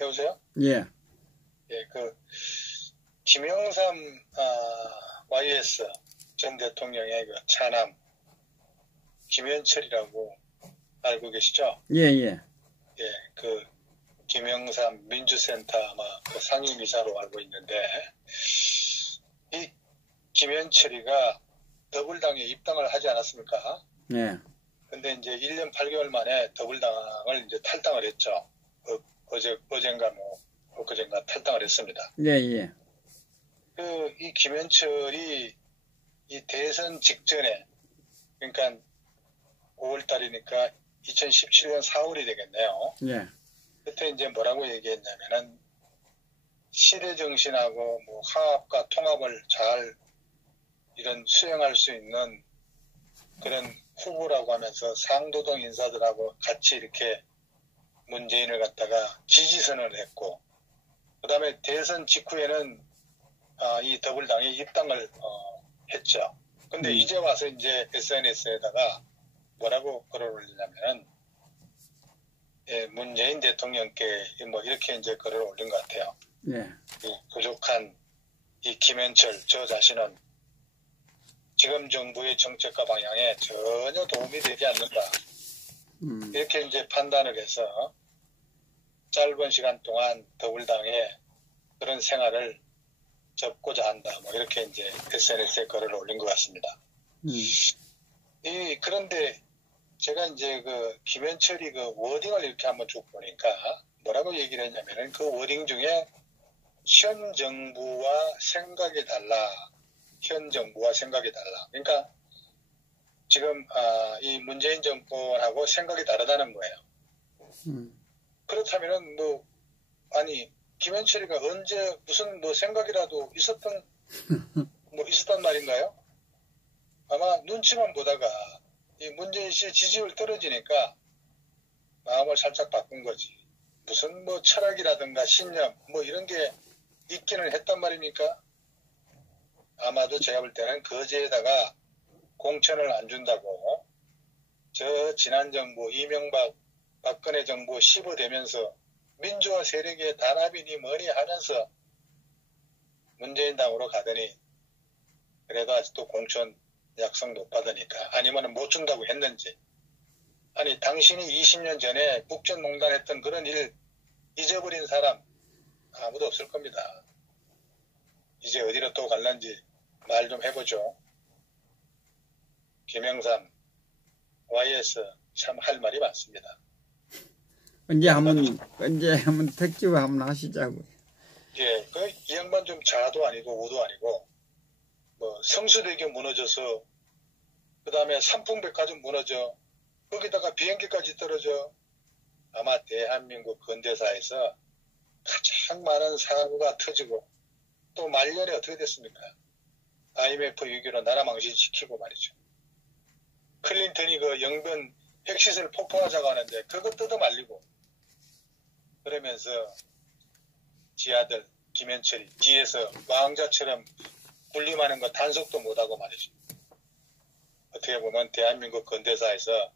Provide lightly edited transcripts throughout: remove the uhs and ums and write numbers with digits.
여보세요? 예. 예, 김영삼, YS 전 대통령의 차남, 김현철이라고 알고 계시죠? 예, 예. 예, 김영삼 민주센터 아마 상임이사로 알고 있는데, 이 김현철이가 더불당에 입당을 하지 않았습니까? 예. 근데 이제 1년 8개월 만에 더불당을 이제 탈당을 했죠. 어젠가 엊그젠가 탈당을 했습니다. 예, 예. 이 김현철이 이 대선 직전에, 그러니까 5월 달이니까 2017년 4월이 되겠네요. 예. 그때 이제 뭐라고 얘기했냐면은 시대 정신하고 화합과 통합을 잘 이런 수행할 수 있는 그런 후보라고 하면서 상도동 인사들하고 같이 이렇게 문재인을 갖다가 지지선을 했고, 그 다음에 대선 직후에는 이 더불당에 입당을 했죠. 근데 이제 와서 이제 SNS에다가 뭐라고 글을 올리냐면은, 예, 문재인 대통령께 이렇게 이제 글을 올린 것 같아요. 예. 이 부족한 이 김현철 저 자신은 지금 정부의 정책과 방향에 전혀 도움이 되지 않는다. 이렇게 이제 판단을 해서 짧은 시간 동안 더불당에 그런 생활을 접고자 한다. 이렇게 이제 SNS에 글을 올린 것 같습니다. 그런데 제가 이제 김현철이 워딩을 이렇게 한번 쭉 보니까 뭐라고 얘기를 했냐면은 그 워딩 중에 현 정부와 생각이 달라. 현 정부와 생각이 달라. 그러니까 지금 이 문재인 정권하고 생각이 다르다는 거예요. 그렇다면은 김현철이가 언제 무슨 생각이라도 있었단 말인가요? 아마 눈치만 보다가 이 문재인 씨 지지율 떨어지니까 마음을 살짝 바꾼 거지. 무슨 철학이라든가 신념 이런 게 있기는 했단 말입니까? 아마도 제가 볼 때는 거제에다가 공천을 안 준다고 저 지난 정부 이명박 박근혜 정부 씹어대면서 민주화 세력의 단합이니 뭐니 하면서 문재인 당으로 가더니 그래도 아직도 공천 약속 못 받으니까 아니면 못 준다고 했는지, 아니 당신이 20년 전에 국정농단했던 그런 일 잊어버린 사람 아무도 없을 겁니다. 이제 어디로 또 갈런지 말 좀 해보죠. 김영삼 YS 참 할 말이 많습니다. 언제 한번 특집 한번 하시자고요. 예, 이 양반 좀 자도 아니고 우도 아니고 성수대교 무너져서 그 다음에 삼풍백화점 무너져 거기다가 비행기까지 떨어져. 아마 대한민국 근대사에서 가장 많은 사고가 터지고 또 말년에 어떻게 됐습니까? IMF 위기로 나라 망신시키고 말이죠. 클린턴이 영변 핵시설 폭파하자고 하는데 그거 뜯어말리고 그러면서 지 아들 김현철이 뒤에서 왕자처럼 군림하는 거 단속도 못하고 말이죠. 어떻게 보면 대한민국 근대사에서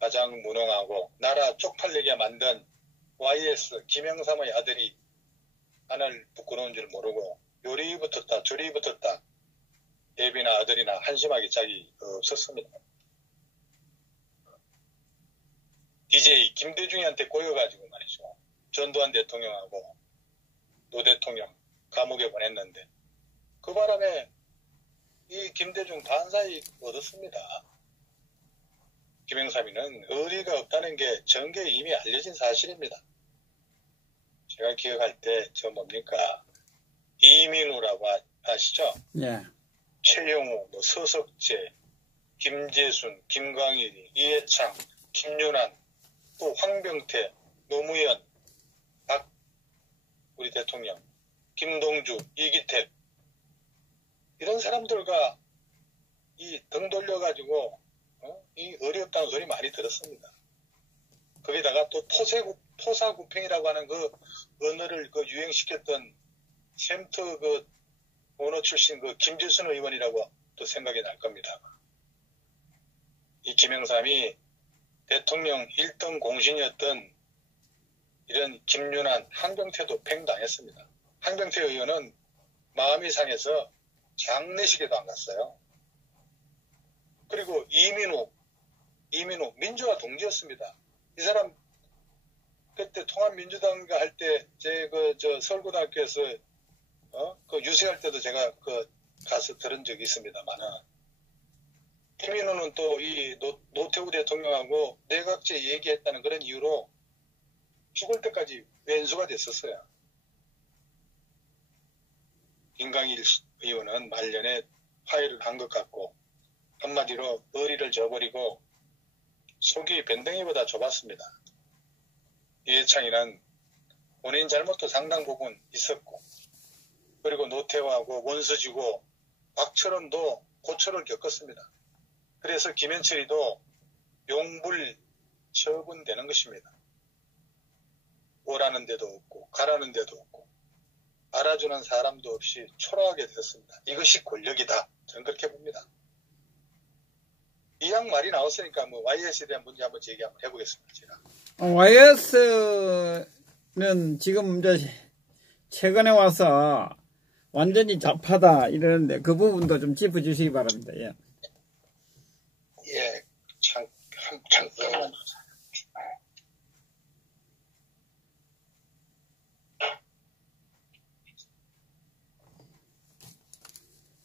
가장 무능하고 나라 쪽팔리게 만든 YS 김영삼의 아들이 하늘 부끄러운 줄 모르고 요리 붙었다 조리 붙었다 애비나 아들이나 한심하게 짝이 없었습니다. DJ 김대중이한테 꼬여가지고 말이죠. 전두환 대통령하고 노 대통령 감옥에 보냈는데 그 바람에 이 김대중 반사이 얻었습니다. 김영삼이는 의리가 없다는 게 전계에 이미 알려진 사실입니다. 제가 기억할 때 저 뭡니까? 이민우라고 아시죠? 예. 최영우, 서석재, 김재순, 김광일, 이해창, 김윤환, 또 황병태, 노무현, 우리 대통령, 김동주, 이기택 이런 사람들과 이 등 돌려가지고 이 어렵다는 소리 많이 들었습니다. 거기다가 또 토사구팽이라고 하는 언어를 유행시켰던 샘터 언어 출신 김재순 의원이라고 또 생각이 날 겁니다. 이 김영삼이 대통령 1등 공신이었던 이런 김윤환, 한경태도 팽당했습니다. 한경태 의원은 마음이 상해서 장례식에도 안 갔어요. 그리고 이민우 민주화 동지였습니다. 이 사람 그때 통합민주당과 할 때 제 서울고등학교에서 그 유세할 때도 제가 가서 들은 적이 있습니다만은, 이민우는 또 이 노태우 대통령하고 내각제 얘기했다는 그런 이유로 죽을 때까지 왼수가 됐었어요. 김강일 의원은 말년에 화해를 한 것 같고, 한마디로 머리를 저버리고 속이 밴댕이보다 좁았습니다. 이해창이는 본인 잘못도 상당 부분 있었고, 그리고 노태우하고 원수지고 박철원도 고초를 겪었습니다. 그래서 김현철이도 용불 처분되는 것입니다. 오라는 데도 없고 가라는 데도 없고 알아주는 사람도 없이 초라하게 됐습니다. 이것이 권력이다. 저는 그렇게 봅니다. 이양 말이 나왔으니까 뭐 YS에 대한 문제 한번 제기 한번 해보겠습니다. 제가. YS는 지금 이제 최근에 와서 완전히 좌파다 이러는데 그 부분도 좀 짚어주시기 바랍니다. 예. 예, 잠깐만.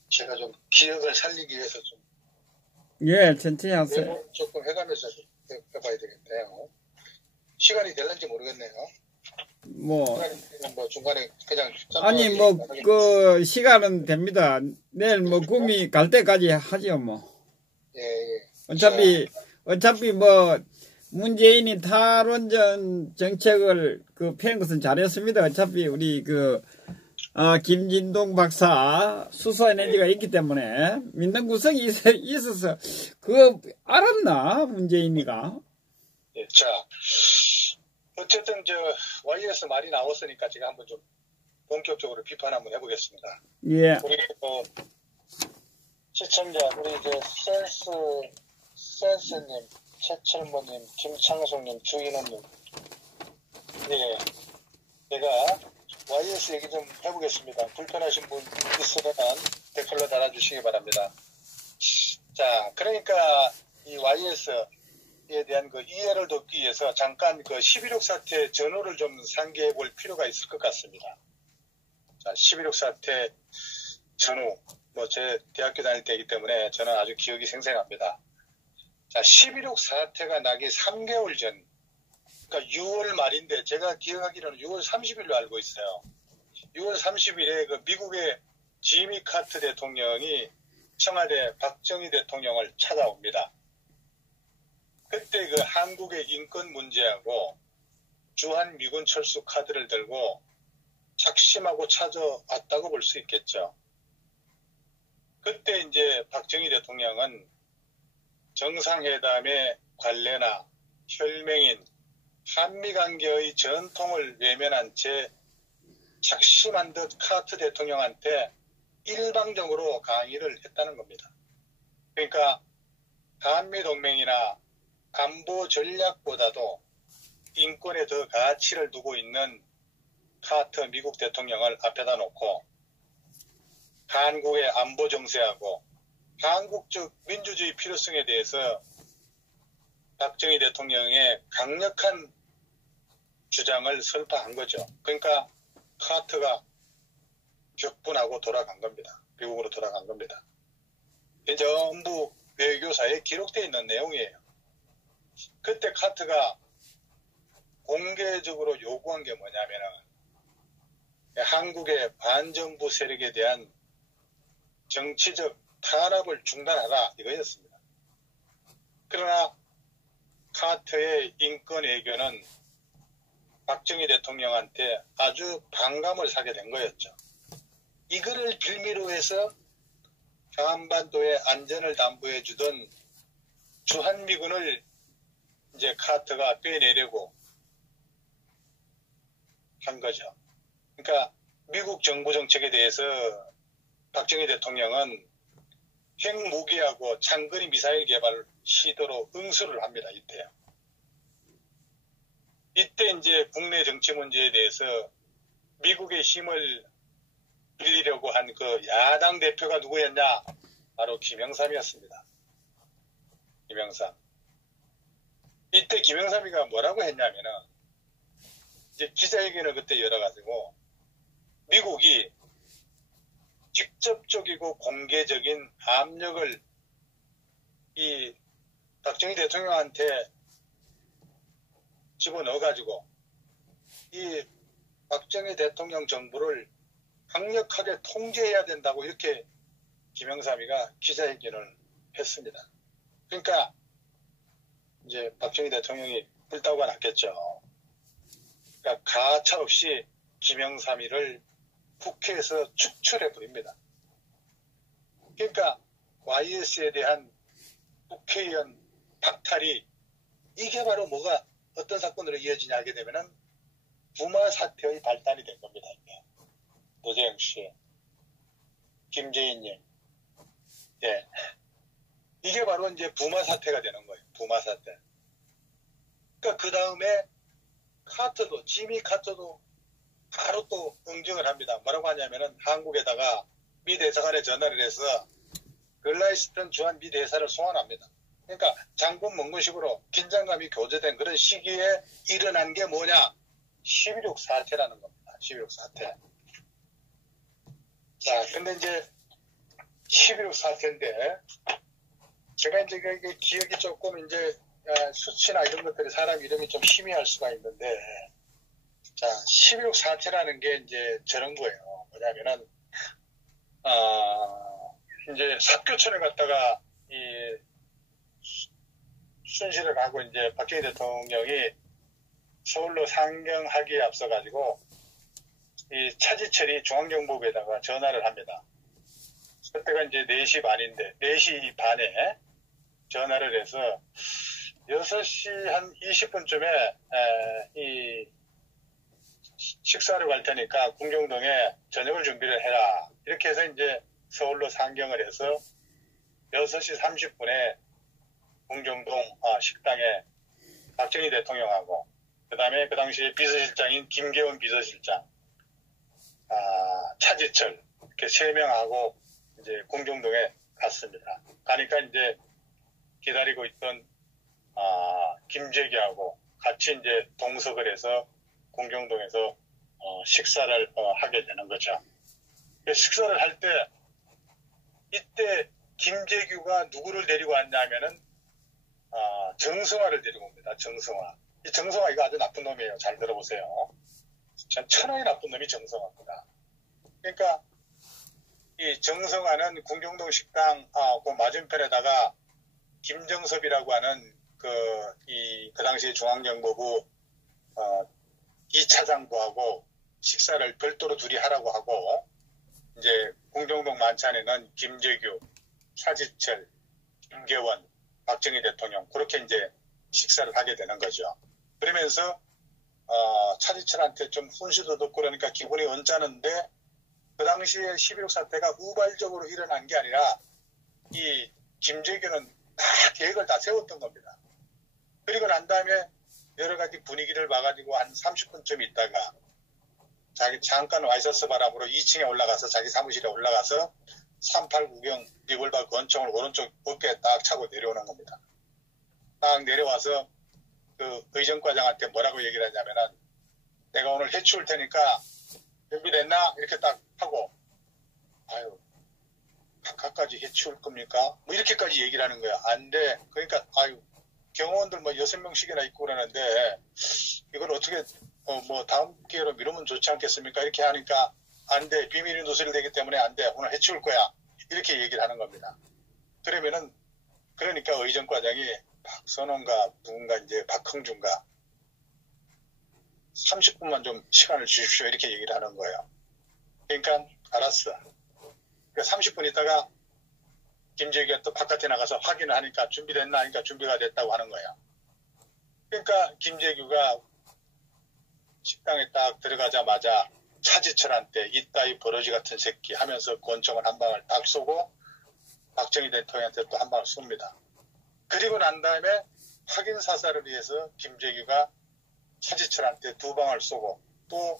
제가 좀 기억을 살리기 위해서 좀. 예, 천천히 하세요. 조금 해가면서 해봐야 되겠네요. 시간이 될는지 모르겠네요. 뭐 중간에 그냥. 아니, 그 시간은 됩니다. 내일 구미 갈 때까지 하죠, 뭐. 예. 어차피 문재인이 탈원전 정책을 펴는 것은 잘했습니다. 어차피 우리 김진동 박사 수소에너지가 있기 때문에 믿는 구석이 있어서 그거 알았나 문재인이가? 예, 자, 어쨌든 YS 말이 나왔으니까 제가 한번 좀 본격적으로 비판 한번 해보겠습니다. 예. 우리 시청자 우리 센스님, 최철모님, 김창숙님, 주인원님, 예, 제가 YS 얘기 좀 해보겠습니다. 불편하신 분 있으면 댓글로 달아주시기 바랍니다. 자, 그러니까 이 YS에 대한 이해를 돕기 위해서 잠깐 11.6 사태 전후를 좀 상기해 볼 필요가 있을 것 같습니다. 자, 11.6 사태 전후, 제 대학교 다닐 때이기 때문에 저는 아주 기억이 생생합니다. 자, 11.6 사태가 나기 3개월 전, 그러니까 6월 말인데 제가 기억하기로는 6월 30일로 알고 있어요. 6월 30일에 미국의 지미 카터 대통령이 청와대 박정희 대통령을 찾아옵니다. 그때 한국의 인권 문제하고 주한 미군 철수 카드를 들고 작심하고 찾아왔다고 볼 수 있겠죠. 그때 이제 박정희 대통령은 정상회담의 관례나 혈맹인 한미관계의 전통을 외면한 채 작심한 듯 카트 대통령한테 일방적으로 강의를 했다는 겁니다. 그러니까 한미동맹이나 안보 전략보다도 인권에 더 가치를 두고 있는 카터 미국 대통령을 앞에다 놓고 한국의 안보 정세하고 한국적 민주주의 필요성에 대해서 박정희 대통령의 강력한 주장을 설파한 거죠. 그러니까 카터가 격분하고 돌아간 겁니다. 미국으로 돌아간 겁니다. 이게 전부 외교사에 기록되어 있는 내용이에요. 그때 카터가 공개적으로 요구한 게 뭐냐면은 한국의 반정부 세력에 대한 정치적 탄압을 중단하라 이거였습니다. 그러나 카터의 인권 외교는 박정희 대통령한테 아주 반감을 사게 된 거였죠. 이거를 빌미로 해서 한반도의 안전을 담보해 주던 주한미군을 이제 카터가 빼내려고 한 거죠. 그러니까 미국 정부 정책에 대해서 박정희 대통령은 핵무기하고 장거리 미사일 개발 시도로 응수를 합니다. 이때요. 이때 이제 국내 정치 문제에 대해서 미국의 힘을 빌리려고 한 그 야당 대표가 누구였냐? 바로 김영삼이었습니다. 김영삼. 이때 김영삼이가 뭐라고 했냐면은, 이제 기자회견을 그때 열어가지고, 미국이 직접적이고 공개적인 압력을 이 박정희 대통령한테 집어넣어가지고, 이 박정희 대통령 정부를 강력하게 통제해야 된다고 이렇게 김영삼이가 기자회견을 했습니다. 그러니까 이제 박정희 대통령이 불타고가 났겠죠. 그러니까 가차없이 김영삼이를 국회에서 축출해버립니다. 그러니까 YS에 대한 국회의원 박탈이 이게 바로 뭐가 어떤 사건으로 이어지냐 하게 되면은 부마 사태의 발단이 된 겁니다. 이게. 노재영 씨, 김재인님, 예, 이게 바로 이제 부마 사태가 되는 거예요. 부마 사태. 그러니까 그 다음에 카터도, 지미 카터도 바로 또 응징을 합니다. 뭐라고 하냐면은 한국에다가 미 대사관에 전화를 해서 글라이스턴 주한 미 대사를 소환합니다. 그러니까 장군 몽군식으로 긴장감이 교제된 그런 시기에 일어난 게 뭐냐? 11.6 사태라는 겁니다. 11.6 사태. 자, 근데 이제 11.6 사태인데 제가 이제 그 기억이 조금 이제 수치나 이런 것들이 사람 이름이 좀 희미할 수가 있는데, 자, 11.6 사태라는 게 이제 저런 거예요. 뭐냐면은 이제 삽교촌에 갔다가 이 순시를 하고 이제 박정희 대통령이 서울로 상경하기에 앞서 가지고 이 차지철이 중앙정보부에다가 전화를 합니다. 그때가 이제 4시 반인데 4시 반에 전화를 해서 6시 한 20분쯤에 이 식사를 갈 테니까 궁정동에 저녁을 준비를 해라. 이렇게 해서 이제 서울로 상경을 해서 6시 30분에 궁정동 식당에 박정희 대통령하고 그 다음에 그 당시에 비서실장인 김계원 비서실장, 차지철 이렇게 3명하고 이제 궁정동에 갔습니다. 가니까 이제 기다리고 있던 김재기하고 같이 이제 동석을 해서 궁정동에서 식사를 하게 되는 거죠. 식사를 할 때 이때 김재규가 누구를 데리고 왔냐면은 정성화를 데리고 옵니다. 정성화. 이 정성화 이거 아주 나쁜 놈이에요. 잘 들어보세요. 천하의 나쁜 놈이 정성화입니다. 그러니까 이 정성화는 궁정동 식당 그 맞은편에다가 김정섭이라고 하는 그 당시 중앙정보부 2차장부하고 식사를 별도로 둘이 하라고 하고, 이제 궁정동 만찬에는 김재규, 차지철, 김계원, 박정희 대통령 그렇게 이제 식사를 하게 되는 거죠. 그러면서 차지철한테 좀 훈시도 듣고 그러니까 기분이 언짢은데, 그 당시에 11.6 사태가 우발적으로 일어난 게 아니라 이 김재규는 다 계획을 다 세웠던 겁니다. 그리고 난 다음에 여러 가지 분위기를 봐가지고 한 30분쯤 있다가 자기 잠깐 와이셔츠 바람으로 2층에 올라가서 자기 사무실에 올라가서 389경 리볼버 권총을 오른쪽 어깨에 딱 차고 내려오는 겁니다. 딱 내려와서 그 의정과장한테 뭐라고 얘기를 하냐면은, 내가 오늘 해치울 테니까 준비됐나? 이렇게 딱 하고, 아유, 각하까지 해치울 겁니까? 뭐 이렇게까지 얘기를 하는 거야. 안 돼. 그러니까 아유, 경호원들 뭐 6명씩이나 있고 그러는데 이걸 어떻게 뭐 다음 기회로 미루면 좋지 않겠습니까? 이렇게 하니까 안 돼. 비밀이 누설되기 때문에 안 돼. 오늘 해치울 거야. 이렇게 얘기를 하는 겁니다. 그러면은 그러니까 의정과장이 박선원과 누군가 이제 박흥준가 30분만 좀 시간을 주십시오. 이렇게 얘기를 하는 거예요. 그러니까 알았어. 그러니까 30분 있다가 김재규가 또 바깥에 나가서 확인을 하니까 준비됐나 하니까 준비가 됐다고 하는 거예요. 그러니까 김재규가 식당에 딱 들어가자마자 차지철한테 이따위 버러지 같은 새끼 하면서 권총을 한 방을 딱 쏘고 박정희 대통령한테 또 한 방을 쏩니다. 그리고 난 다음에 확인 사살을 위해서 김재규가 차지철한테 2방을 쏘고 또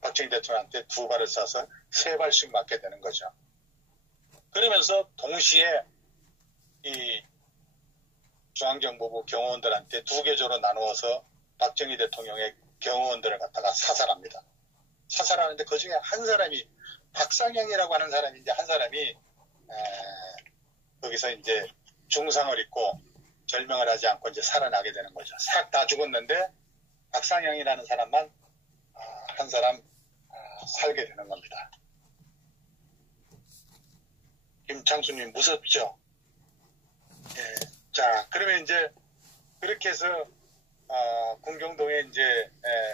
박정희 대통령한테 2발을 쏴서 3발씩 맞게 되는 거죠. 그러면서 동시에 이 중앙정보부 경호원들한테 2개조로 나누어서 박정희 대통령의 경호원들을 갖다가 사살합니다. 사살하는데 그 중에 한 사람이 박상영이라고 하는 사람이 이제 한 사람이 거기서 이제 중상을 입고 절명을 하지 않고 이제 살아나게 되는 거죠. 싹 다 죽었는데 박상영이라는 사람만 한 사람 살게 되는 겁니다. 김창수님 무섭죠? 예. 자, 그러면 이제 그렇게 해서 군경동에 이제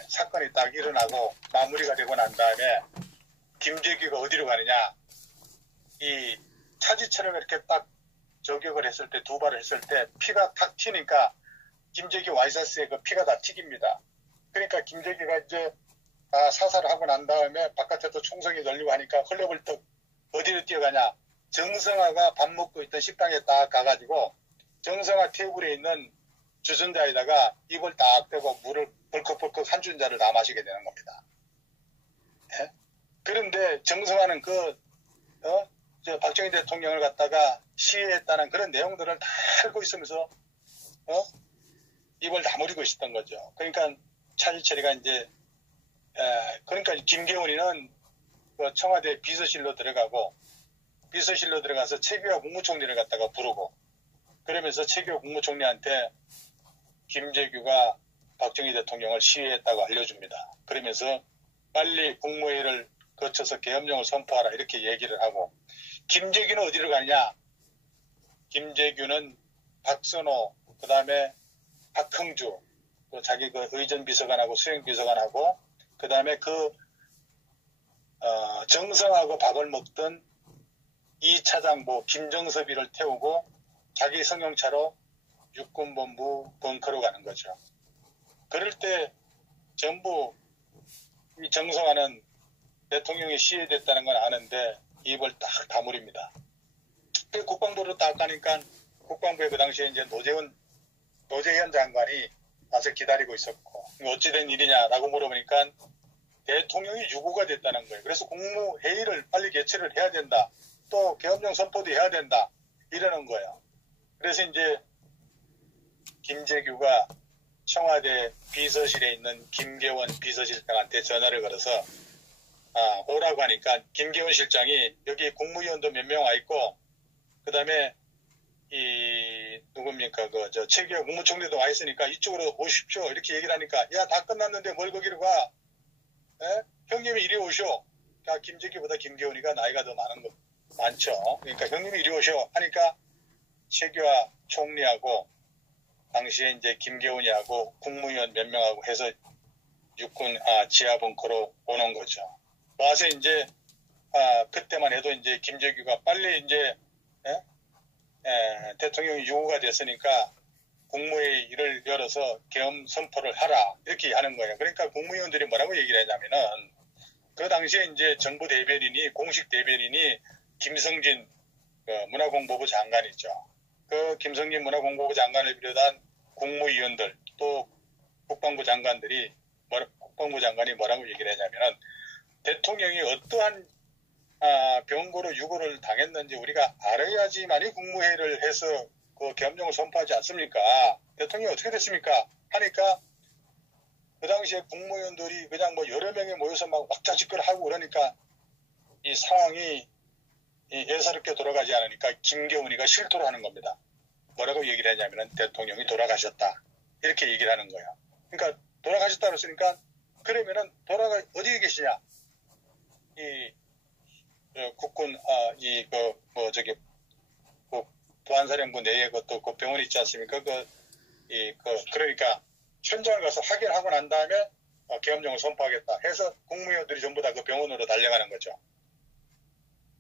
사건이 딱 일어나고 마무리가 되고 난 다음에 김재규가 어디로 가느냐? 이 차지철을 이렇게 딱 저격을 했을 때 2발을 했을 때 피가 탁 튀니까 김재규 와이사스에 그 피가 다 튀깁니다. 그러니까 김재규가 이제 사살을 하고 난 다음에 바깥에도 총성이 널리고 하니까 헐레벌떡 어디로 뛰어가냐? 정성화가 밥 먹고 있던 식당에 딱 가가지고 정성화 테이블에 있는 주전자에다가 입을 딱 대고 물을 벌컥벌컥 한 주전자를 다 마시게 되는 겁니다. 예? 그런데 정성화는 저 박정희 대통령을 갖다가 시해했다는 그런 내용들을 다 알고 있으면서 입을 다물고 있었던 거죠. 그러니까 차지철이가 이제 그러니까 김계훈이는 그 청와대 비서실로 들어가고 비서실로 들어가서 최규하 국무총리를 갖다가 부르고 그러면서 최규하 국무총리한테 김재규가 박정희 대통령을 시해했다고 알려줍니다. 그러면서 빨리 국무회의를 거쳐서 계엄령을 선포하라 이렇게 얘기를 하고 김재규는 어디로 가느냐? 김재규는 박선호 그 다음에 박흥주 또 자기 그 의전비서관하고 수행비서관하고 그 다음에 정성하고 밥을 먹던 2차장보 김정섭이를 태우고 자기 승용차로 육군본부 벙커로 가는 거죠. 그럴 때 전부 이 정성화는 대통령이 시해됐다는 건 아는데 입을 딱 다물입니다. 국방부로 딱 가니까 국방부에 그 당시에 이제 노재현 장관이 와서 기다리고 있었고 어찌된 일이냐라고 물어보니까 대통령이 유고가 됐다는 거예요. 그래서 국무회의를 빨리 개최를 해야 된다. 또 계엄령 선포도 해야 된다. 이러는 거예요. 그래서 이제 김재규가 청와대 비서실에 있는 김계원 비서실장한테 전화를 걸어서 오라고 하니까 김계원 실장이 여기 국무위원도 몇 명 와 있고 그 다음에 누굽니까 저 최규하 국무총리도 와 있으니까 이쪽으로 오십시오 이렇게 얘기를 하니까 야 다 끝났는데 뭘 거기로 가? 에? 형님이 이리 오쇼. 그러니까 김재규보다 김계원이가 나이가 더 많죠. 그러니까 형님이 이리 오쇼 하니까 최규하 총리하고 당시에 이제 김계훈이하고 국무위원 몇 명하고 해서 육군 지하 벙커로 오는 거죠. 와서 이제 그때만 해도 이제 김재규가 빨리 이제 대통령이 유고가 됐으니까 국무회의를 열어서 계엄 선포를 하라 이렇게 하는 거예요. 그러니까 국무위원들이 뭐라고 얘기를 했냐면은 그 당시에 이제 정부 대변인이 공식 대변인이 김성진 문화공보부 장관이죠. 그 김성진 문화공보부 장관을 비롯한 국무위원들 또 국방부 장관이 뭐라고 얘기를 했냐면은 대통령이 어떠한 병고로 유고를 당했는지 우리가 알아야지만이 국무회의를 해서 그 계엄령을 선포하지 않습니까? 대통령이 어떻게 됐습니까? 하니까 그 당시에 국무위원들이 그냥 뭐 여러 명이 모여서 막 왁자지껄하고 그러니까 이 상황이 예사롭게 돌아가지 않으니까 김경훈이가 실토를 하는 겁니다. 뭐라고 얘기를 하냐면은 대통령이 돌아가셨다. 이렇게 얘기를 하는 거예요. 그러니까 돌아가셨다고 했으니까 그러면은 어디에 계시냐? 국군 보안사령부 내에 그 병원 있지 않습니까? 그러니까 현장을 가서 확인하고 난 다음에 계엄령을 선포하겠다 해서 국무위원들이 전부 다 그 병원으로 달려가는 거죠.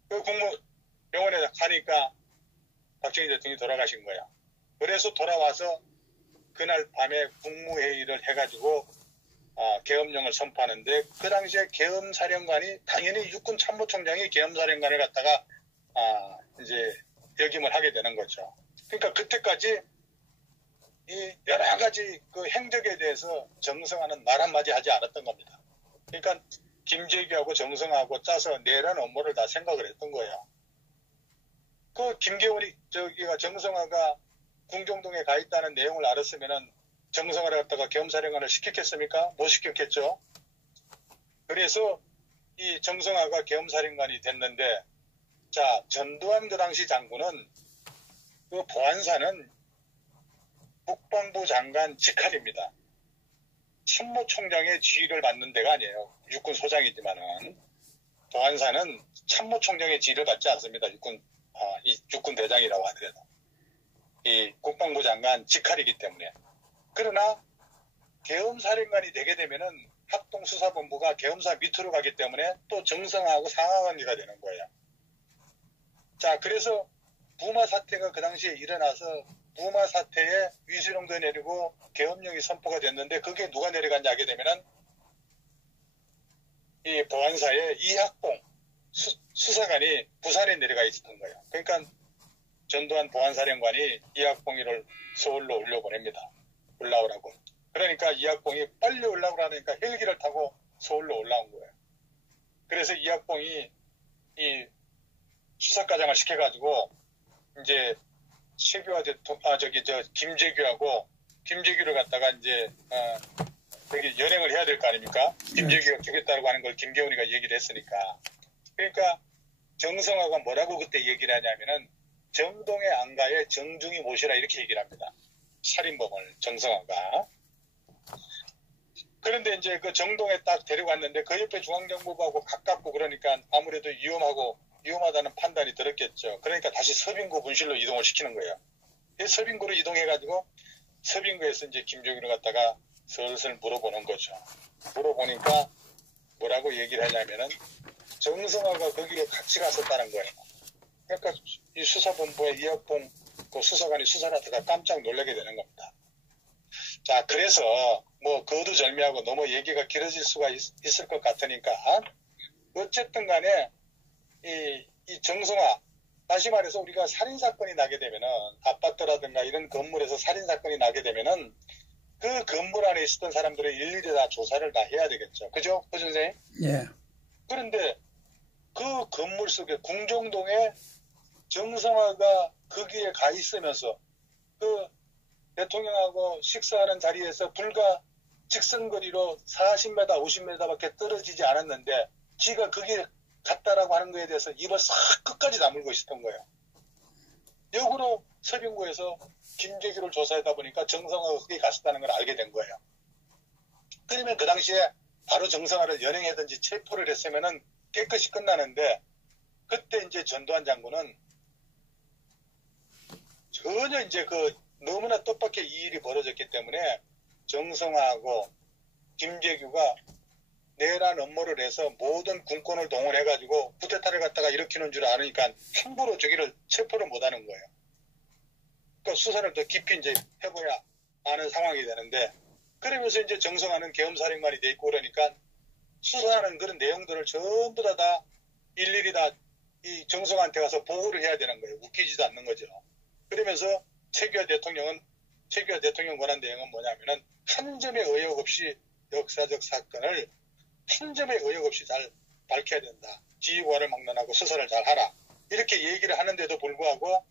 그 병원에 가니까 박정희 대통령이 돌아가신 거야. 그래서 돌아와서 그날 밤에 국무회의를 해가지고 계엄령을 선포하는데 그 당시에 계엄사령관이 당연히 육군참모총장이 계엄사령관을 갖다가 이제 역임을 하게 되는 거죠. 그러니까 그때까지 이 여러 가지 그 행적에 대해서 정성화는 말 한마디 하지 않았던 겁니다. 그러니까 김재규하고 정성화하고 짜서 내라는 업무를 다 생각을 했던 거예요. 그 김계훈이 저기가 정성화가 궁정동에 가 있다는 내용을 알았으면은 정성화를 갖다가 겸사령관을 시켰겠습니까? 못 시켰겠죠. 그래서 이 정성화가 겸사령관이 됐는데, 자, 전두환 그 당시 장군은 그 보안사는 국방부 장관 직할입니다. 참모총장의 지휘를 받는 데가 아니에요. 육군 소장이지만은 보안사는 참모총장의 지휘를 받지 않습니다. 육군 대장이라고 하더라도 이 국방부 장관 직할이기 때문에. 그러나 계엄사령관이 되게 되면은 합동수사본부가 계엄사 밑으로 가기 때문에 또 정성하고 상하관계가 되는 거예요. 자, 그래서 부마 사태가 그 당시에 일어나서 부마 사태에 위수령도 내리고 계엄령이 선포가 됐는데, 그게 누가 내려갔냐 하게 되면은 이 보안사의 이학봉 수사관이 부산에 내려가 있었던 거예요. 그러니까 전두환 보안사령관이 이학봉이를 서울로 올려보냅니다. 올라오라고. 그러니까 이학봉이 빨리 올라오라니까 헬기를 타고 서울로 올라온 거예요. 그래서 이학봉이 이 수사과장을 시켜가지고 이제 김재규를 갖다가 이제 여기 연행을 해야 될 거 아닙니까? 김재규가 주겠다고 하는 걸 김계훈이가 얘기를 했으니까. 그러니까 정성화가 뭐라고 그때 얘기를 하냐면은 정동의 안가에 정중히 모시라 이렇게 얘기를 합니다. 살인범을 정성화가. 그런데 이제 그 정동에 딱 데려갔는데 그 옆에 중앙정보부하고 가깝고 그러니까 아무래도 위험하다는 판단이 들었겠죠. 그러니까 다시 서빙구 분실로 이동을 시키는 거예요. 서빙구로 이동해가지고 서빙구에서 이제 김종인을 갖다가 슬슬 물어보는 거죠. 물어보니까 뭐라고 얘기를 하냐면은 정성화가 거기에 같이 갔었다는 거예요. 그러니까 이 수사본부의 이학봉 그 수사관이 수사를 하다가 깜짝 놀라게 되는 겁니다. 자, 그래서 뭐 거두절미하고 너무 얘기가 길어질 수가 있을 것 같으니까 어쨌든 간에 이 정성화, 다시 말해서 우리가 살인사건이 나게 되면은 아파트라든가 이런 건물에서 살인사건이 나게 되면은 그 건물 안에 있었던 사람들을 일일이 다 조사를 다 해야 되겠죠. 그죠? 그 선생님? 예. 그런데 그 건물 속에 궁정동에 정성화가 거기에 가 있으면서 그 대통령하고 식사하는 자리에서 불과 직선거리로 40m, 50m밖에 떨어지지 않았는데 지가 거기에 갔다라고 하는 거에 대해서 입을 싹 끝까지 다물고 있었던 거예요. 역으로 서빙구에서 김재규를 조사하다 보니까 정성화가 거기 갔었다는 걸 알게 된 거예요. 그러면 그 당시에 바로 정성화를 연행하든지 체포를 했으면은 깨끗이 끝나는데, 그때 이제 전두환 장군은 전혀 이제 너무나 뜻밖의 이 일이 벌어졌기 때문에 정성화하고 김재규가 내란 업무를 해서 모든 군권을 동원해가지고 쿠데타를 갖다가 일으키는 줄 아니까 함부로 저기를 체포를 못하는 거예요. 그러니까 수사를 더 깊이 이제 해봐야 아는 상황이 되는데, 그러면서 이제 정성화는 계엄사령관이 돼 있고 그러니까 수사하는 그런 내용들을 전부 다 일일이 다 이 정성화한테 가서 보고를 해야 되는 거예요. 웃기지도 않는 거죠. 그러면서 최규하 대통령 권한 내용은 뭐냐면은 한 점의 의혹 없이 역사적 사건을 한 점의 의혹 없이 잘 밝혀야 된다. 지휘관을 막론하고 수사를 잘 하라. 이렇게 얘기를 하는데도 불구하고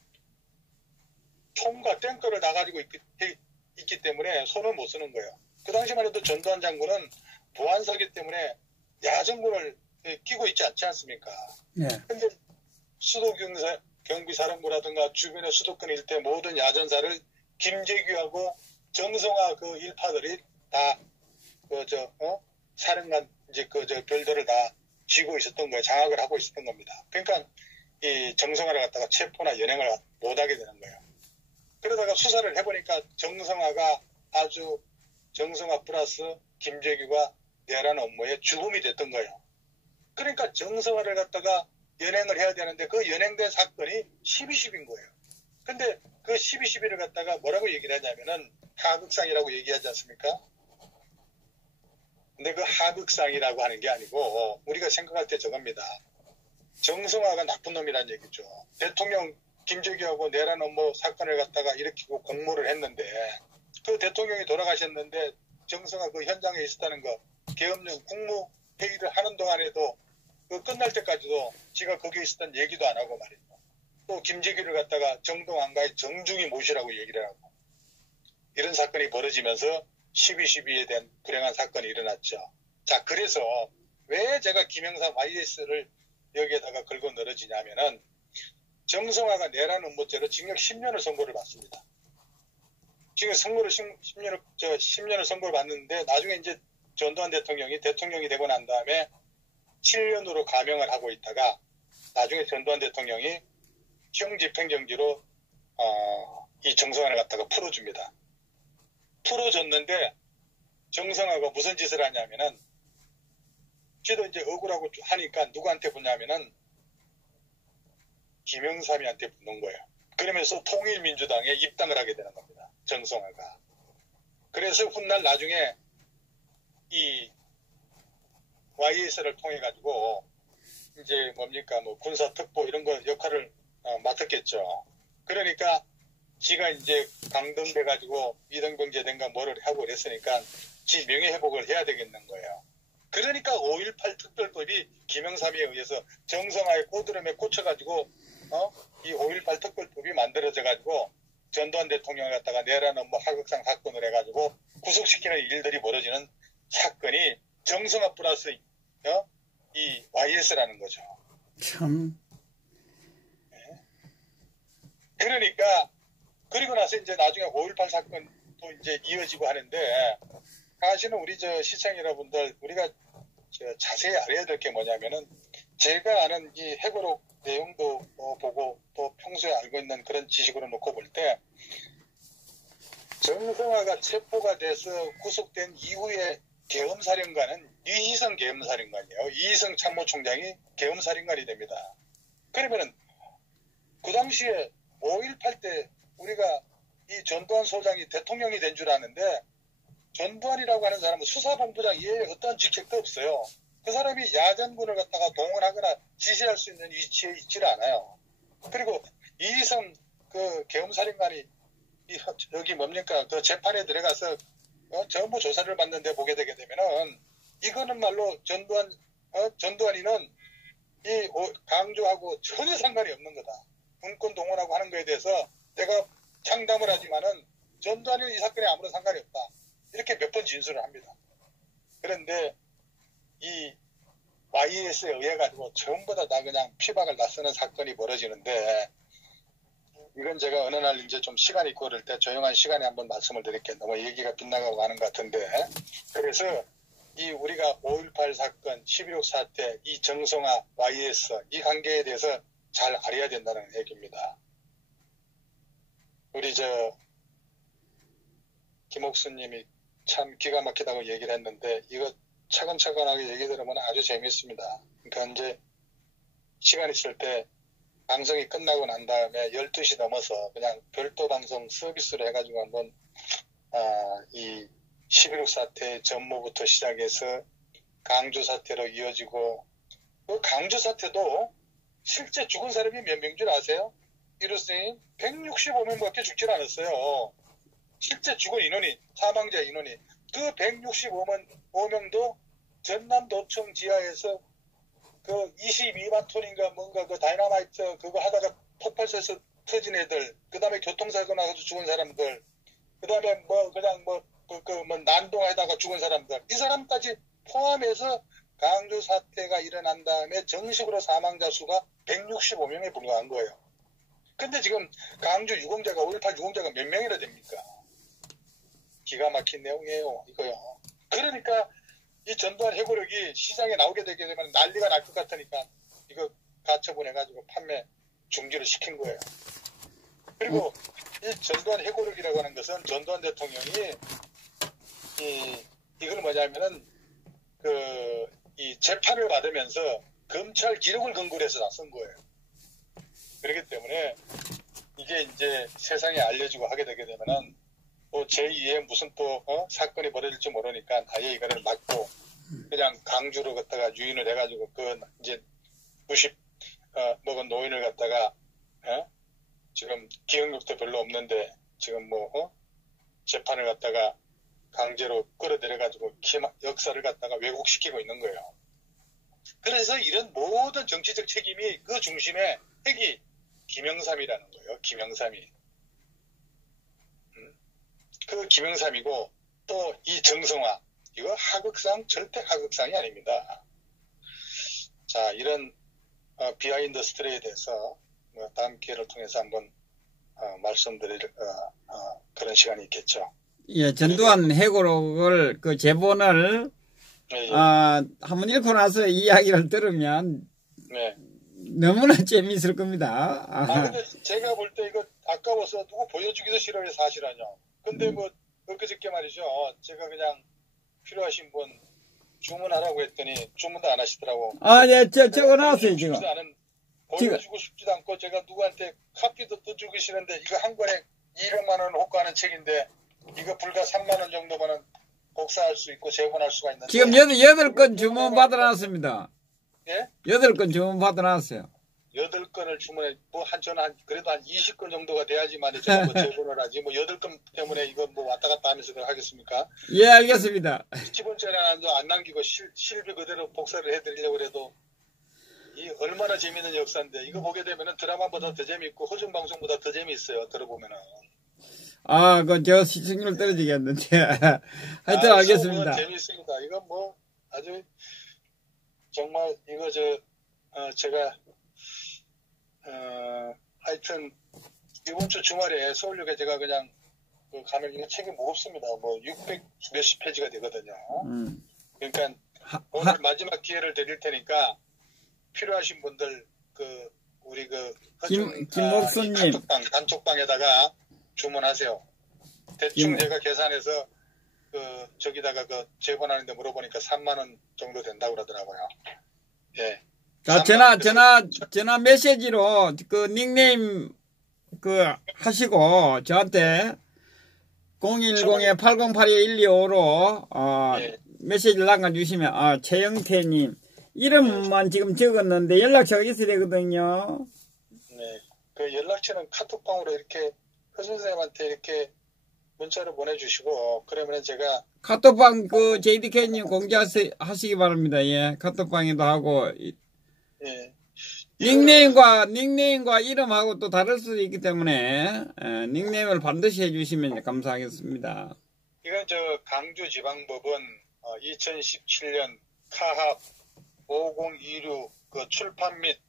총과 땡커를 다 가지고 있기 때문에 손을 못 쓰는 거예요. 그 당시만 해도 전두환 장군은 보안사기 때문에 야전군을 끼고 있지 않지 않습니까? 네. 근데 수도경비사령부라든가 주변의 수도권 일대 모든 야전사를 김재규하고 정성화 그 일파들이 다 사령관 이제 별들을 다 쥐고 있었던 거예요. 장악을 하고 있었던 겁니다. 그러니까 이 정성화를 갖다가 체포나 연행을 못하게 되는 거예요. 그러다가 수사를 해보니까 정성화가 아주 정성화 플러스 김재규가 내란 업무에 주범이 됐던 거예요. 그러니까 정성화를 갖다가 연행을 해야 되는데 그 연행된 사건이 12.12인 거예요. 근데 그 12.12를 갖다가 뭐라고 얘기를 하냐면은 하극상이라고 얘기하지 않습니까? 근데 그 하극상이라고 하는 게 아니고 우리가 생각할 때 저겁니다. 정성화가 나쁜 놈이란 얘기죠. 대통령 김재규하고 내란 업무 사건을 갖다가 일으키고 공모를 했는데 그 대통령이 돌아가셨는데 정성화 그 현장에 있었다는 거, 계엄령 국무회의를 하는 동안에도 그 끝날 때까지도 지가 거기에 있었던 얘기도 안 하고 말이죠. 또 김재규를 갖다가 정동안가에 정중히 모시라고 얘기를 하고, 이런 사건이 벌어지면서 12.12에 대한 불행한 사건이 일어났죠. 자, 그래서 왜 제가 김영삼 YS를 여기에다가 걸고 늘어지냐면은, 정성화가 내란 음모죄로 징역 10년을 선고를 받습니다. 지금 10년을 선고를 받는데, 나중에 이제 전두환 대통령이 되고 난 다음에 7년으로 감형을 하고 있다가, 나중에 전두환 대통령이 형집행정지로 이 정성화를 갖다가 풀어줍니다. 풀어줬는데 정성화가 무슨 짓을 하냐면은, 지도 이제 억울하고 하니까 누구한테 붙냐면은 김영삼이한테 붙는 거예요. 그러면서 통일민주당에 입당을 하게 되는 겁니다. 정성화가. 그래서 훗날 나중에 이 YS를 통해 가지고 이제 뭡니까 뭐 군사특보 이런 거 역할을 맡았겠죠. 그러니까 지가 이제 강등돼 가지고 이등병제 된가 뭐를 하고 그랬으니까 지 명예회복을 해야 되겠는 거예요. 그러니까 5.18 특별법이 김영삼에 의해서 정성화의 꼬드름에 꽂혀가지고 이 5.18 특별법이 만들어져가지고 전두환 대통령을 갖다가 내란 업무 하극상 사건을 해가지고 구속시키는 일들이 벌어지는 사건이 정성화 플러스 이 YS라는 거죠. 참. 그러니까 그리고 나서 이제 나중에 5.18 사건도 이제 이어지고 하는데, 사실은 우리 시청 여러분들 우리가 자세히 알아야 될 게 뭐냐면은, 제가 아는 이 회고록 내용도 보고 또 평소에 알고 있는 그런 지식으로 놓고 볼 때, 정성화가 체포가 돼서 구속된 이후에 계엄사령관은 이희성 계엄사령관이에요. 이희성 참모총장이 계엄사령관이 됩니다. 그러면은 그 당시에 5.18 때 우리가 이 전두환 소장이 대통령이 된 줄 아는데, 전두환이라고 하는 사람은 수사본부장 이외에 어떠한 직책도 없어요. 그 사람이 야전군을 갖다가 동원하거나 지시할 수 있는 위치에 있지를 않아요. 그리고 이희성 그 계엄사령관이 여기 뭡니까 그 재판에 들어가서 전부 조사를 받는데 보게 되게 되면은, 이거는 말로 전두환이는 이 강조하고 전혀 상관이 없는 거다. 군권 동원하고 하는 거에 대해서 내가 창담을 하지만은 전두환이는 이 사건에 아무런 상관이 없다. 이렇게 몇 번 진술을 합니다. 그런데 이 YS에 의해 가지고 전부 다 그냥 피박을 낯서는 사건이 벌어지는데, 이건 제가 어느 날 이제 좀 시간이 있고 그럴 때 조용한 시간에 한번 말씀을 드릴게요. 너무 얘기가 빗나가고 가는 것 같은데. 그래서 이 우리가 5.18 사건, 11.6 사태, 이 정성화, YS 이 관계에 대해서 잘 알아야 된다는 얘기입니다. 우리 김옥수님이 참 기가 막히다고 얘기를 했는데, 이거 차근차근하게 얘기 들으면 아주 재미있습니다. 그러니까 이제 시간 있을 때 방송이 끝나고 난 다음에 12시 넘어서 그냥 별도 방송 서비스를 해가지고 한번 이 11.6 사태의 전모부터 시작해서 강주 사태로 이어지고, 그 강주 사태도 실제 죽은 사람이 몇 명인 줄 아세요? 이로스님 165명밖에 죽질 않았어요. 실제 죽은 인원이, 사망자 인원이. 그 165명도 전남도청 지하에서 그 22만 톤인가 뭔가 그 다이너마이트 그거 하다가 폭발해서 터진 애들, 그 다음에 교통사고 나서 죽은 사람들, 그 다음에 뭐 그냥 뭐 난동하다가 죽은 사람들, 이 사람까지 포함해서 강주 사태가 일어난 다음에 정식으로 사망자 수가 165명에 불과한 거예요. 근데 지금 강주 유공자가 5.18 유공자가 몇 명이나 됩니까? 기가 막힌 내용이에요, 이거요. 그러니까 이 전두환 해고력이 시장에 나오게 되게 되면 난리가 날 것 같으니까 이거 가처분 해가지고 판매 중지를 시킨 거예요. 그리고 이 전두환 해고력이라고 하는 것은 전두환 대통령이 이걸 뭐냐면은 이 재판을 받으면서 검찰 기록을 근거로 해서 나선 거예요. 그렇기 때문에 이게 이제 세상에 알려지고 하게 되게 되면은 또 제2의 무슨 또 사건이 벌어질지 모르니까 아예 이거를 막고 그냥 강주로 갖다가 유인을 해가지고 그 이제 90 먹은 노인을 갖다가 지금 기억력도 별로 없는데 지금 재판을 갖다가 강제로 끌어들여가지고 역사를 갖다가 왜곡시키고 있는 거예요. 그래서 이런 모든 정치적 책임이 그 중심에 핵이 김영삼이라는 거예요. 김영삼이. 그 김영삼이고 또 이 정성화. 이거 하극상 절대 하극상이 아닙니다. 자, 이런 비하인드 스토리에 대해서 다음 기회를 통해서 한번 말씀드릴 그런 시간이 있겠죠. 예, 전두환 회고록을 그 제본을 예, 예. 한번 읽고 나서 이야기를 들으면 네. 너무나 재미있을 겁니다. 근데 제가 볼 때 이거 아까워서 누구 보여주기도 싫어요, 사실은요. 근데 뭐 엊그저께 말이죠. 제가 그냥 필요하신 분 주문하라고 했더니 주문도 안 하시더라고. 예, 적어놨어요, 지금. 보여주고 싶지도 않고 제가 누구한테 카피도 떠주기 싫은데 이거 한 권에 200만 원 호가하는 책인데 이거 불과 3만 원 정도면은 복사할 수 있고 재본할 수가 있는데 지금 8건 주문 받아놨습니다. 예? 8건 주문 받아놨어요. 8건을 주문해 저는 그래도 한 20건 정도가 돼야지만 제가 뭐 재본을 하지 뭐 8건 때문에 이거 뭐 왔다 갔다 하면서 하겠습니까? 예, 알겠습니다. 10원짜리 안 남기고 실비 그대로 복사를 해드리려고 해도 이 얼마나 재밌는 역사인데 이거 보게 되면은 드라마보다 더 재밌고 허준 방송보다 더 재밌어요. 들어보면은. 저 시청률 떨어지겠는데. 하여튼 알겠습니다. 재밌습니다. 이거 뭐 아주 정말 이거 제가 하여튼 이번 주 주말에 서울역에 제가 그냥 가면 이거 책이 무겁습니다. 뭐 600 몇십 페이지가 되거든요. 그러니까 오늘 마지막 기회를 드릴 테니까 필요하신 분들 우리 김목수님 단톡방에다가 주문하세요. 대충 제가 계산해서 저기다가 재본하는데 물어보니까 3만 원 정도 된다고 그러더라고요. 예. 자, 전화 메시지로 닉네임 하시고 저한테 010-8082-1255로 예. 메시지를 남겨주시면 최영태님 이름만 지금 적었는데 연락처가 있어야 되거든요. 네. 그 연락처는 카톡방으로 이렇게 허 선생님한테 이렇게 문자로 보내주시고 그러면 제가 카톡방 JDK님 공개하시기 바랍니다. 예, 카톡방에도 하고 예. 닉네임과 이름하고 또 다를 수도 있기 때문에 닉네임을 반드시 해주시면 감사하겠습니다. 이건 강주지방법은 2017년 카합 5026 출판 및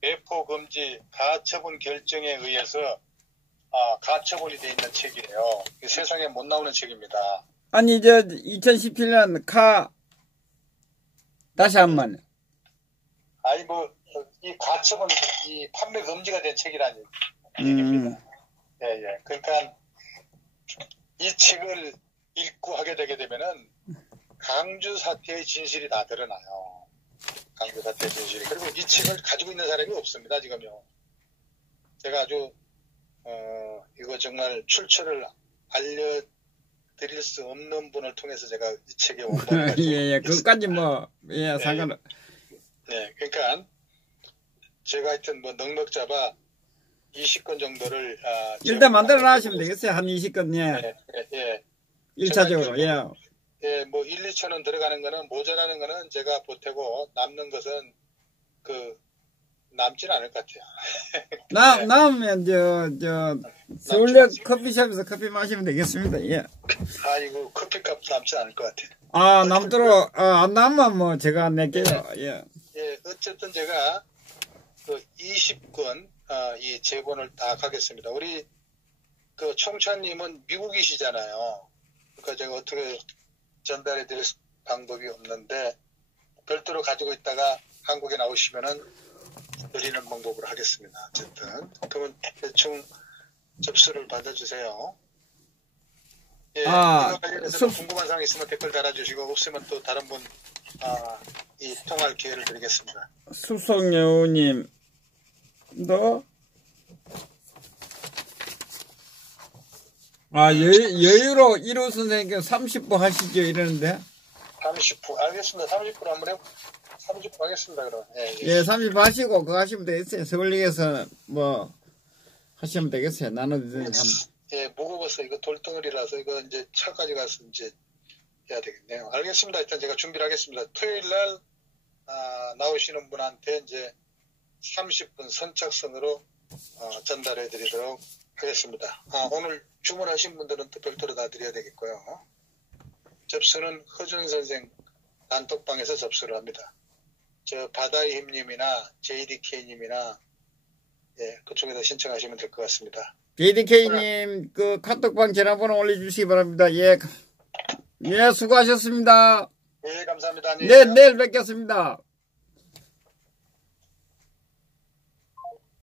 배포 금지 가처분 결정에 의해서 가처분이 돼 있는 책이에요. 세상에 못 나오는 책입니다. 아니 2017년 다시 한번. 아니 이 가처분 이 판매 금지가 된 책이라는 얘기입니다. 예. 그러니까 이 책을 읽고 하게 되게 되면은 강주 사태의 진실이 다 드러나요. 강주 사태의 진실이. 그리고 이 책을 가지고 있는 사람이 없습니다, 지금요. 제가 아주 이거 정말 출처를 알려드릴 수 없는 분을 통해서 제가 이 책에 원본을 예, 그것까지 상관. 네, 그러니까 제가 하여튼 넉넉 잡아 20건 정도를 일단 만들어 놔시면 되겠어요. 한 20건. 예. 1차적으로. 예. 예, 1, 2천원 들어가는 거는 모자라는 거는 제가 보태고 남는 것은 남지는 않을 것 같아요. 남으면 서울역 커피숍에서 커피 마시면 되겠습니다. 예. 아이고 커피값 남지 않을 것 같아요. 남도록 안 남으면 제가 낼게요. 예. 예, 어쨌든 제가 20건 이 제본을 다 가겠습니다. 우리 총차님은 미국이시잖아요. 그러니까 제가 어떻게 전달해 드릴 방법이 없는데 별도로 가지고 있다가 한국에 나오시면은 드리는 방법으로 하겠습니다. 어쨌든 그러면 대충 접수를 받아주세요. 예, 이거 관련해서 궁금한 사항 있으면 댓글 달아주시고 없으면 또 다른 분 통화할 기회를 드리겠습니다. 수석여우님 여유로 1호 선생님께 30분 하시죠 이러는데 30분 알겠습니다. 30분 한번 30분 하겠습니다. 그럼 예, 30분 하시고 그거 하시면 되겠어요. 서울역에서 하시면 되겠어요. 나눠드리는 예, 무거워서 이거 돌덩어리라서 이거 이제 차까지 가서 이제 해야 되겠네요. 알겠습니다. 일단 제가 준비를 하겠습니다. 토요일 날 나오시는 분한테 이제 30분 선착순으로 전달해 드리도록 하겠습니다. 오늘 주문하신 분들은 또 별도로 다 드려야 되겠고요. 접수는 허준 선생 단톡방에서 접수를 합니다. 저 바다의 힘님이나 JDK님이나 예, 그쪽에다 신청하시면 될 것 같습니다. JDK님 그 카톡방 전화번호 올려주시기 바랍니다. 예, 예 수고하셨습니다. 예, 감사합니다. 네, 내일 뵙겠습니다.